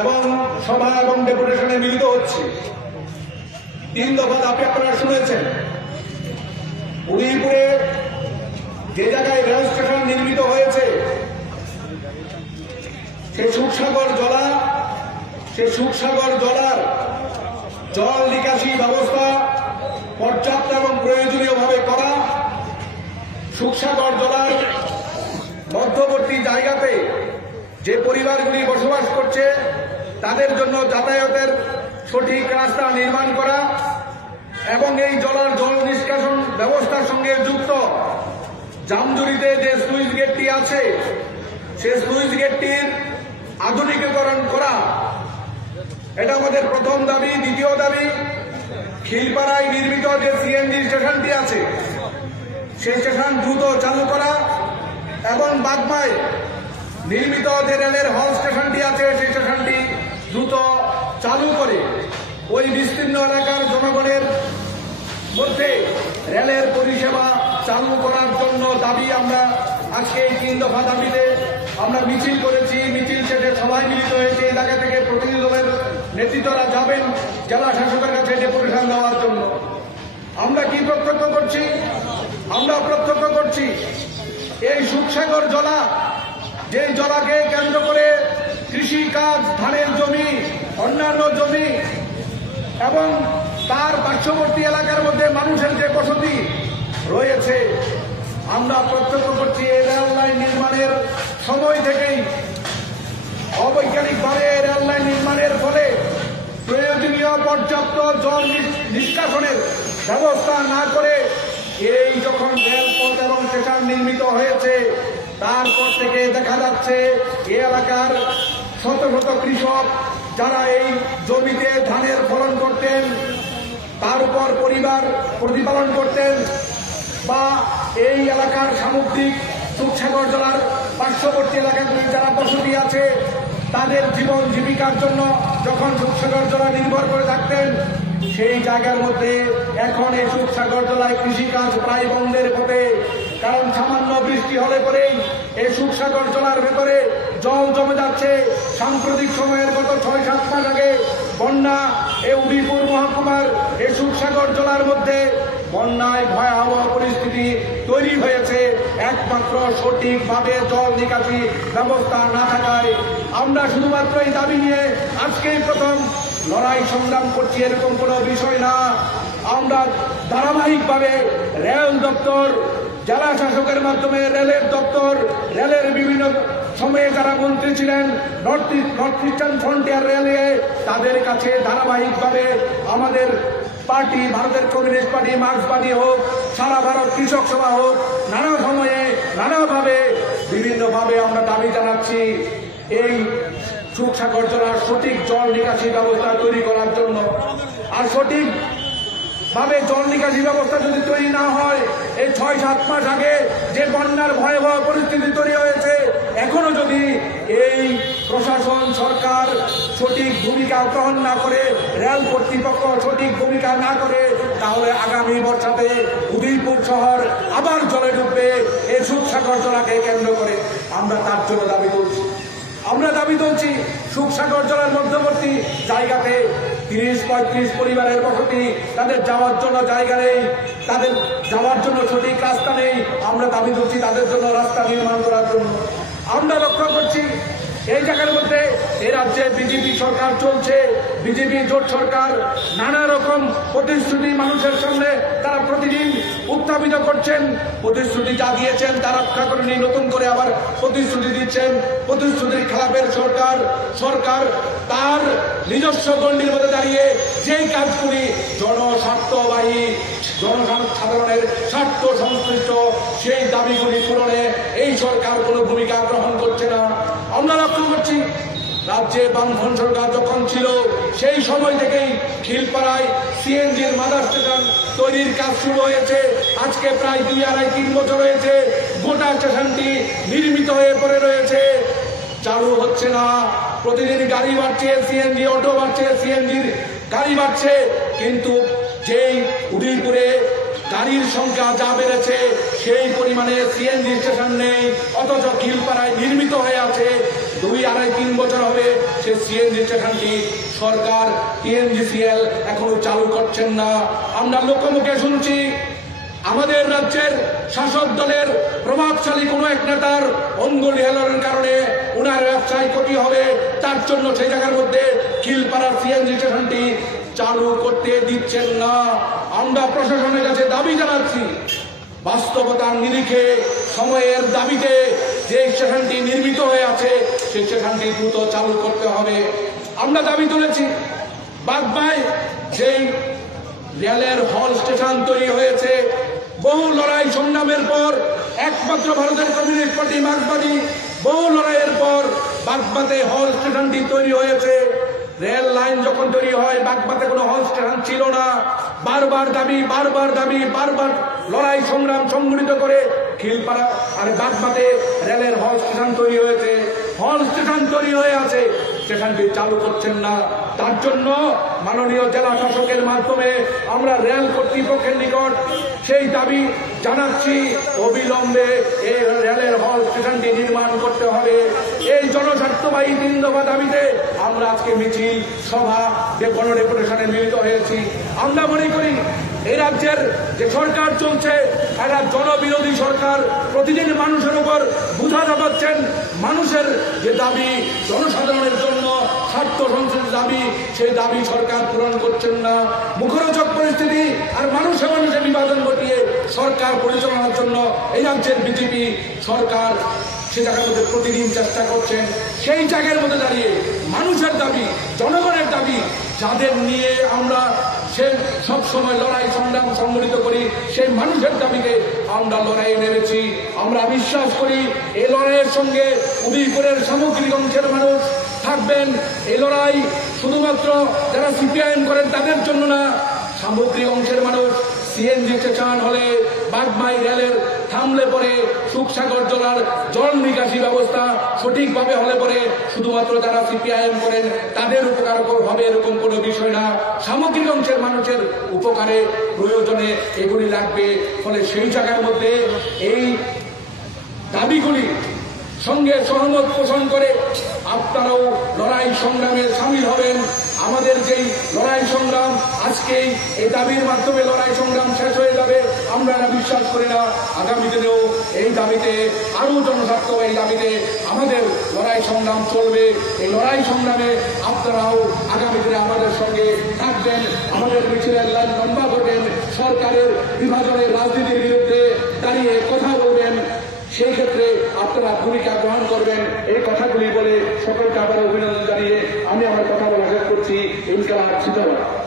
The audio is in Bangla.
এবং সভা এবং ডেপুটেশনে মিলিত হচ্ছে। 3 দফা দাবি আপনারা শুনেছেন। উদয়পুরে যে জায়গায় রেল স্টেশন নির্মিত হয়েছে সে সুখসাগর জলার জল নিকাশি ব্যবস্থা পর্যাপ্ত এবং প্রয়োজনীয়ভাবে করা, সুখসাগর জলার মধ্যবর্তী জায়গাতে যে পরিবারগুলি বসবাস করছে তাদের জন্য যাতায়াতের সঠিক রাস্তা নির্মাণ করা এবং এই জলার জল নিষ্কাশন ব্যবস্থার সঙ্গে যুক্ত জামজুরিতে যে স্লুইস গেটটি আছে সেই স্লুইস গেটটির আধুনিকীকরণ করা, এটা আমাদের প্রথম দাবি। দ্বিতীয় দাবি, খিলপাড়ায় নির্মিত যে সিএনজি স্টেশনটি আছে সেই স্টেশন দ্রুত চালু করা এবং বাগমায় নির্মিত যে রেলের হল স্টেশনটি আছে সেই স্টেশনটি দ্রুত চালু করে ওই বিস্তীর্ণ এলাকার জনগণের মধ্যে রেলের পরিষেবা চালু করার জন্য দাবি আমরা আজকে এই 3 দফা দাবিতে আমরা মিছিল করেছি। মিছিল শেষে সবাই মিলিত হয়েছে। এলাকা থেকে প্রতিনিধি দলের নেতৃত্বরা যাবেন জেলা শাসকের কাছে ডেপুটেশন দেওয়ার জন্য। আমরা কি প্রত্যক্ষ করছি? আমরা প্রত্যক্ষ করছি এই সুখসাগর জলা, যে জলাকে কেন্দ্র করে কৃষি কাজ, ধানের জমি, অন্যান্য জমি এবং তার পার্শ্ববর্তী এলাকার মধ্যে মানুষের যে বসতি রয়েছে, আমরা প্রত্যক্ষ করছি এই রেল লাইন নির্মাণের সময় থেকেই অবৈজ্ঞানিকভাবে রেল লাইন নির্মাণের ফলে প্রয়োজনীয় পর্যাপ্ত জল নিষ্কাশনের ব্যবস্থা না করে এই যখন রেলপথ এবং স্টেশন নির্মিত হয়েছে তারপর থেকে দেখা যাচ্ছে এই এলাকার শত শত কৃষক যারা এই জমিতে ধানের ফলন করতেন, তার উপর পরিবার প্রতিপালন করতেন, বা এই এলাকার সামুদ্রিক সুখসাগর জলার পার্শ্ববর্তী এলাকাগুলি যারা বসতি আছে তাদের জীবন জীবিকার জন্য যখন সুখসাগর জলা নির্ভর করে থাকতেন, সেই জায়গার মধ্যে এখন এই সুখসাগর জলায় কৃষিকাজ প্রায় বন্ধের পথে। কারণ সামান্য বৃষ্টি হলে পরেই এই সুখসাগর জলার ভেতরে জল জমে যাচ্ছে। সাম্প্রতিক সময়ের গত 6-7 মাস আগে বন্যা এই উদয়পুর মহকুমার এই সুখসাগর জলার মধ্যে বন্যায় ভয়াবহ পরিস্থিতি তৈরি হয়েছে একমাত্র সঠিকভাবে জল নিকাশি ব্যবস্থা না থাকায়। আমরা শুধুমাত্র এই দাবি নিয়ে আজকেই প্রথম লড়াই সংগ্রাম করছি এরকম কোনো বিষয় না। আমরা ধারাবাহিকভাবে রেল দপ্তর, জেলা শাসকের মাধ্যমে রেলের দপ্তর, রেলের বিভিন্ন সময়ে যারা মন্ত্রী ছিলেন, নর্থ ইস্টার্ন ফ্রন্টিয়ার রেলওয়ে, তাদের কাছে ধারাবাহিকভাবে আমাদের পার্টি, ভারতের কমিউনিস্ট পার্টি, মার্ক্স পার্টি হোক, সারা ভারত কৃষক সভা হোক, নানা সময়ে নানাভাবে বিভিন্নভাবে আমরা দাবি জানাচ্ছি এই সুখসাগর জলার সঠিক জল নিকাশি ব্যবস্থা তৈরি করার জন্য। আর সঠিক ভাবে জল নিকাশি ব্যবস্থা যদি তৈরি না হয়, এই 6-7 মাস আগে যে বন্যার ভয়াবহ পরিস্থিতি তৈরি হয়েছে, এখনো যদি এই প্রশাসন সরকার সঠিক ভূমিকা গ্রহণ না করে, রেল কর্তৃপক্ষ সঠিক ভূমিকা না করে, তাহলে আগামী বর্ষাতে উদয়পুর শহর আবার জলে ডুববে এই সুখসাগর জলাকে কেন্দ্র করে। আমরা তার জন্য দাবি তুলছি। আমরা দাবি তুলছি সুখসাগর জলার মধ্যবর্তী জায়গাতে 30-35 পরিবারের বসতি, তাদের যাওয়ার জন্য জায়গা নেই, তাদের যাওয়ার জন্য সঠিক রাস্তা নেই। আমরা দাবি তুলছি তাদের জন্য রাস্তা নির্মাণ করার জন্য। আমরা লক্ষ্য করছি এই জায়গার মধ্যে এই রাজ্যে বিজেপি সরকার চলছে, বিজেপি জোট সরকার নানা রকম প্রতিশ্রুতি মানুষের সামনে তারা প্রতিদিন উত্থাপিত করছেন। প্রতিশ্রুতি যা দিয়েছেন তা রক্ষা করেনি, নতুন করে আবার প্রতিশ্রুতি দিচ্ছেন। প্রতিশ্রুতির খেলাপের সরকার তার নিজস্ব গণ্ডির মধ্যে দাঁড়িয়ে যেই কাজগুলি জনস্বার্থবাহী, জনসাধারণের স্বার্থ সংশ্লিষ্ট সেই দাবিগুলি পূরণে এই সরকার কোনো ভূমিকা গ্রহণ করছে না। আমরা লক্ষ্য করছি রাজ্যে বামফ্রন্ট সরকার যখন ছিল সেই সময় থেকেই খিলপাড়ায় সিএনজির মাদার স্টেশন তৈরির কাজ শুরু হয়েছে। আজকে প্রায় 2-2.5-3 বছর হয়েছে গোটা স্টেশনটি নির্মিত হয়ে পড়ে রয়েছে, চালু হচ্ছে না। প্রতিদিন গাড়ি বাড়ছে, সিএনজি অটো বাড়ছে, সিএনজির গাড়ি বাড়ছে, কিন্তু যেই উদয়পুরে গাড়ির সংখ্যা যা বেড়েছে সেই পরিমাণে সিএনজি স্টেশন নেই। অথচ খিলপাড়ায় নির্মিত হয়ে আছে 2-2.5-3 বছর হবে সে সিএনজি স্টেশনটি সরকার TNGCL এখনো চালু করছেন না। আমরা লোকমুখে শুনছি আমাদের রাজ্যের শাসক দলের প্রভাবশালী কোন এক নেতার অঙ্গুলি হেলনের কারণে উনার ব্যবসায় ক্ষতি হবে, তার জন্য সেই জায়গার মধ্যে খিলপাড়ার সিএনজি স্টেশনটি চালু করতে দিচ্ছেন না। আমরা প্রশাসনের কাছে দাবি জানাচ্ছি বাস্তবতার নিরিখে সময়ের দাবিতে যে স্টেশনটি নির্মিত হয়ে আছে সেই স্টেশনটি দ্রুত চালু করতে হবে। আমরা দাবি তুলেছি বাগমায় যেই রেলের হল স্টেশন তৈরি হয়েছে, বহু লড়াই সংগ্রামের পর একমাত্র ভারতের কমিউনিস্ট পার্টি মার্ক্সবাদী বহু লড়াইয়ের পর বাগমাতে হল স্টেশনটি তৈরি হয়েছে। রেল লাইন যখন তৈরি হয় বাগমাতে কোনো হল স্টেশন ছিল না। বারবার দাবি বারবার লড়াই সংগ্রাম সংগঠিত করে খিলপাড়া আর বাগমাতে রেলের হল স্টেশন তৈরি হয়েছে। হল স্টেশন তৈরি হয়ে আছে, স্টেশনটি চালু করছেন না। তার জন্য মাননীয় জেলা শাসকের মাধ্যমে আমরা রেল কর্তৃপক্ষের নিকট সেই দাবি জানাচ্ছি অবিলম্বে এই রেলের হল স্টেশনটি নির্মাণ করতে হবে। এই জনস্বার্থবাহী 3 দফা দাবিতে আমরা আজকে মিছিল সভা গণডেপুটেশনে মিলিত হয়েছি। আমরা মনে করি এই রাজ্যের যে সরকার চলছে এরা জনবিরোধী সরকার। প্রতিদিন মানুষের উপর বোঝা চাপাচ্ছেন। মানুষের যে দাবি জনসাধারণের জন্য স্বার্থ সংশ্লিষ্ট দাবি, সেই দাবি সরকার পূরণ করছেন না। মুখরোচক পরিস্থিতি আর মানুষে বিভাজন ঘটিয়ে সরকার পরিচালনার জন্য এই রাজ্যের বিজেপি সরকার সে জায়গার মধ্যে প্রতিদিন চেষ্টা করছেন। সেই জায়গার মধ্যে দাঁড়িয়ে মানুষের দাবি, জনগণের দাবি, যাদের নিয়ে আমরা সে সবসময় লড়াই সংগ্রাম সংগঠিত করি, সেই মানুষের দাবিতে আমরা লড়াইয়ে নেমেছি। আমরা বিশ্বাস করি এই লড়াইয়ের সঙ্গে উদয়পুরের সামগ্রিক অংশের মানুষ থাকবেন। এই লড়াই শুধুমাত্র যারা সিপিআইএম করেন তাদের জন্য না, সামগ্রিক অংশের মানুষ। সিএনজি স্টেশন হলে বাগমাই রেলের থামলে পরে সুখসাগর জেলার জল নিকাশি ব্যবস্থা সঠিকভাবে হলে পরে শুধুমাত্র যারা সিপিআইএম করেন তাদের উপকার হবে এরকম কোনো বিষয় না, সামগ্রিক অংশের মানুষের উপকারে প্রয়োজনে এগুলি লাগবে। ফলে সেই জায়গার মধ্যে এই দাবিগুলি সঙ্গে সহমত পোষণ করে আপনারাও লড়াই সংগ্রামে সামিল হবেন। আমাদের যেই লড়াই সংগ্রাম আজকেই এই দাবির মাধ্যমে লড়াই সংগ্রাম শেষ হয়ে যাবে আমরা বিশ্বাস করি না। আগামী দিনেও এই দাবিতে আরো জনস্বার্থ এই দাবিতে আমাদের লড়াই সংগ্রাম চলবে। এই লড়াই সংগ্রামে আপনারাও আগামী দিনে আমাদের সঙ্গে থাকবেন, আমাদের মিছিলের লাইন লম্বা করবেন, সরকারের বিভাজনের রাজনীতির বিরুদ্ধে দাঁড়িয়ে কথা বলবেন। সেই ক্ষেত্রে আপনারা ভূমিকা গ্রহণ করবেন। এই কথাগুলি বলে সকলকে আবার অভিনন্দন জানিয়ে আমি আমার কথা বলা শেষ করছি। ইনশাআল্লাহ।